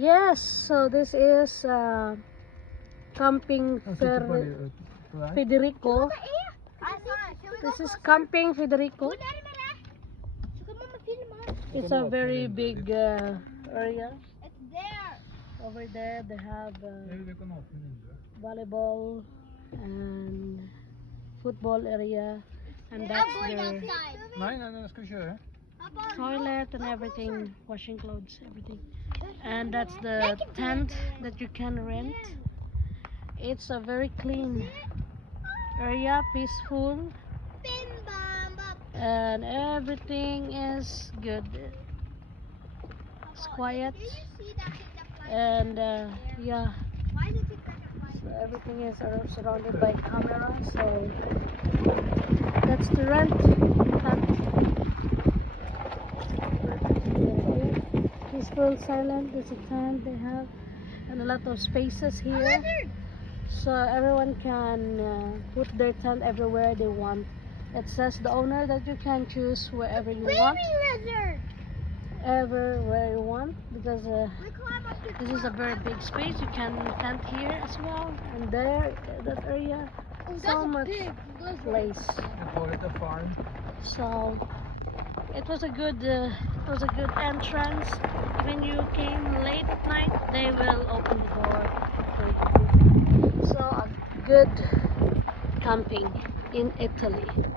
Yes, so this is Camping Federico. This is Camping Federico. It's a very big area. It's there. Over there they have volleyball and football area, and that's their toilet and everything, washing clothes, everything. And that's the tent that you can rent. It's a very clean area, peaceful, and everything is good. It's quiet, and yeah, so everything is surrounded by camera. So that's the rent. Peaceful, silent. There's a tent they have, and a lot of spaces here, so everyone can put their tent everywhere they want. It says the owner that you can choose wherever you want, everywhere you want, because this is a very big space. You can tent here as well, and there, that area, so much place. They call it a farm. So it was a good entrance. When you came late at night, they will open the door for you. So a good camping in Italy.